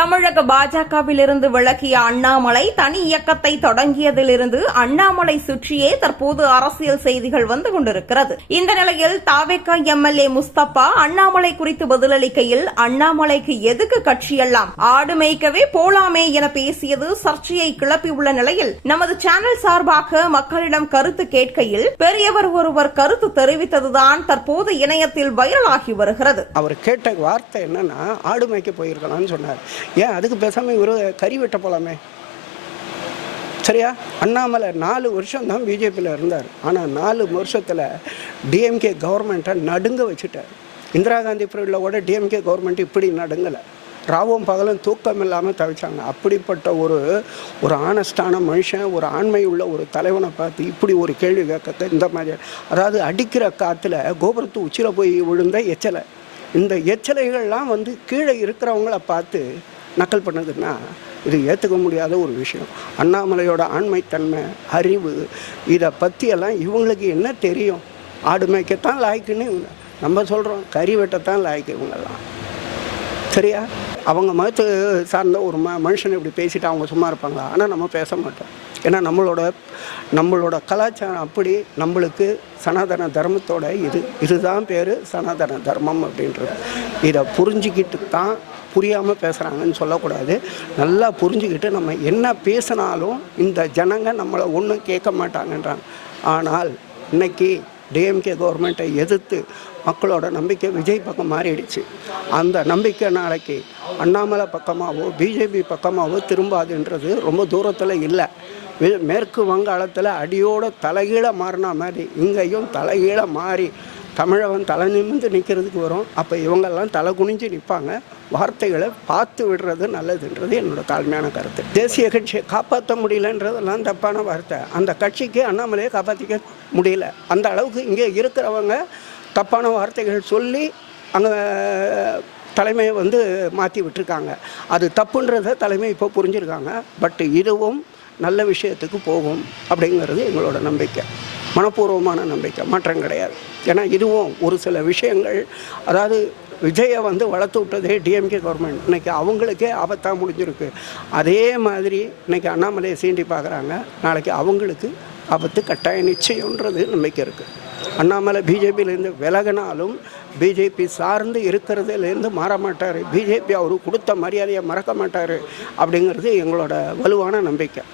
தமிழக பாஜகவிலிருந்து விலகிய அண்ணாமலை தனி இயக்கத்தை தொடங்கியதிலிருந்து அண்ணாமலை சுற்றியே தற்போது அரசியல் செய்திகள் வந்து கொண்டிருக்கிறது. இந்த நிலையில் தாவேகா எம்எல்ஏ முஸ்தபா அண்ணாமலை குறித்து பதிலளிக்கையில், அண்ணாமலைக்கு எதுக்கு கட்சியெல்லாம், ஆடு மேய்க்கவே போலாமே என பேசியது சர்ச்சையை கிளப்பியுள்ள நிலையில் நமது சேனல் சார்பாக மக்களிடம் கருத்து கேட்கையில் பெரியவர் ஒருவர் கருத்து தெரிவித்ததுதான் தற்போது இணையத்தில் வைரலாகி வருகிறது. அவர் கேட்ட வார்த்தை என்னன்னா, ஆடு மேய்க்க போயிருக்கலாம்னு சொன்னார். ஏன் அதுக்கு பேசாம இவரு கறி வெட்ட போலாமே? சரியா? அண்ணாமலை 4 வருஷம் தான் பிஜேபியில் இருந்தார். ஆனால் 4 வருஷத்தில் டிஎம்கே கவர்மெண்ட்டை நடுங்க வச்சுட்டார். இந்திரா காந்தி பீரியடில் கூட டிஎம்கே கவர்மெண்ட் இப்படி நடுங்கலை. ராவும் பகலும் தூக்கம் இல்லாமல் தவிச்சாங்க. அப்படிப்பட்ட ஒரு ஆனஸ்டான மனுஷன், ஒரு ஆண்மை உள்ள ஒரு தலைவனை பார்த்து இப்படி ஒரு கேள்வி கேட்க, இந்த மாதிரி அதாவது அடிக்கிற காற்றுல கோபுரத்து உச்சியில் போய் விழுந்த எச்சலை, இந்த எச்சலைகள்லாம் வந்து கீழே இருக்கிறவங்கள பார்த்து நக்கல் பண்ணதுன்னா இது ஏற்றுக்க முடியாத ஒரு விஷயம். அண்ணாமலையோட ஆண்மைத்தன்மை, அறிவு, இதை பற்றியெல்லாம் இவங்களுக்கு என்ன தெரியும்? ஆடு மேய்க்கத்தான் லாய்க்குன்னு நம்ம சொல்கிறோம், கறி வெட்டத்தான் லாய்க்கு இவங்கெல்லாம். சரியா? அவங்க மதத்து சார்ந்த ஒரு மனுஷனை இப்படி பேசிட்டு அவங்க சும்மா இருப்பாங்களா? ஆனால் நம்ம பேச மாட்டோம். ஏன்னா நம்மளோட கலாச்சாரம் அப்படி. நம்மளுக்கு சனாதன தர்மத்தோட இதுதான் பேர் சனாதன தர்மம் அப்படின்றது. இதை புரிஞ்சுக்கிட்டு தான் புரியாமல் பேசுகிறாங்கன்னு சொல்லக்கூடாது. நல்லா புரிஞ்சுக்கிட்டு நம்ம என்ன பேசினாலும் இந்த ஜனங்க நம்மளை ஒன்றும் கேட்க மாட்டாங்கன்றாங்க. ஆனால் இன்னைக்கு டிஎம்கே கவர்மெண்ட்டை எதிர்த்து மக்களோட நம்பிக்கை விஜய் பக்கம் மாறிடுச்சு. அந்த நம்பிக்கை நாளைக்கு அண்ணாமலை பக்கமாகவோ பிஜேபி பக்கமாகவோ திரும்பாதுன்றது ரொம்ப தூரத்தில் இல்லை. மேற்கு வங்காளத்தில் அடியோட தலைகீழ மாறினா மாதிரி இங்கேயும் தலைகீழ மாறி தமிழவன் தலை நிமிர்ந்து நிற்கிறதுக்கு வரும். அப்போ இவங்கெல்லாம் தலை குனிஞ்சு நிற்பாங்க. வார்த்தைகளை பார்த்து விடுறது நல்லதுன்றது என்னோட தாழ்மையான கருத்து. தேசிய கட்சியை காப்பாற்ற முடியலன்றதெல்லாம் தப்பான வார்த்தை. அந்த கட்சிக்கு அண்ணாமலையை காப்பாற்றிக்க முடியல. அந்த அளவுக்கு இங்கே இருக்கிறவங்க தப்பான வார்த்தைகள் சொல்லி அங்கே தலைமையை வந்து மாற்றி விட்டுருக்காங்க. அது தப்புன்றத தலைமை இப்போ புரிஞ்சுருக்காங்க. பட் இதுவும் நல்ல விஷயத்துக்கு போகும் அப்படிங்கிறது எங்களோட நம்பிக்கை, மனப்பூர்வமான நம்பிக்கை, மாற்றம் கிடையாது. ஏன்னா இதுவும் ஒரு சில விஷயங்கள், அதாவது விஜயை வந்து வளர்த்து விட்டதே டிஎம்கே கவர்மெண்ட், இன்றைக்கி அவங்களுக்கே ஆபத்தாக முடிஞ்சிருக்கு. அதே மாதிரி இன்றைக்கி அண்ணாமலையை சீண்டி பார்க்குறாங்க, நாளைக்கு அவங்களுக்கு ஆபத்து கட்டாய நிச்சயம்ன்றது நம்பிக்கை இருக்குது. அண்ணாமலை பிஜேபியிலேருந்து விலகினாலும் பிஜேபி சார்ந்து இருக்கிறதுலேருந்து மாற மாட்டார். பிஜேபி அவருக்கு கொடுத்த மரியாதையை மறக்க மாட்டார் அப்படிங்கிறது எங்களோட வலுவான நம்பிக்கை.